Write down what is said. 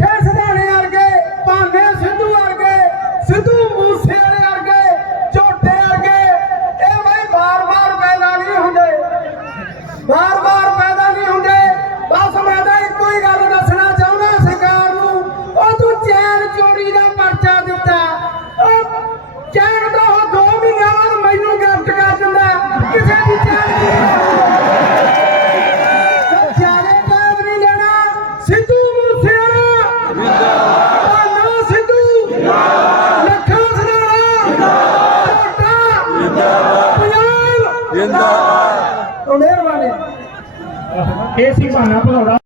ਲੱਖੇ ਸਧਾਣੇ ਵਰਗੇ, ਭਾਨੇ ਸਿੱਧੂ ਵਰਗੇ, ਸਿੱਧੂ ਮੂਸੇ ਵਾਲੇ ਵਰਗੇ, ਝੋਟੇ ਵਰਗੇ, ਇਹ ਬਈ ਬਾਰ-ਬਾਰ ਪੈਦਾ ਨਹੀਂ ਹੁੰਦੇ। ਬਾਰ ਜਿੰਦਾਬਾਦ। ਮਿਹਰਬਾਨੀ। ਇਹ ਸੀ ਭਾਣਾ ਭਲੌੜਾ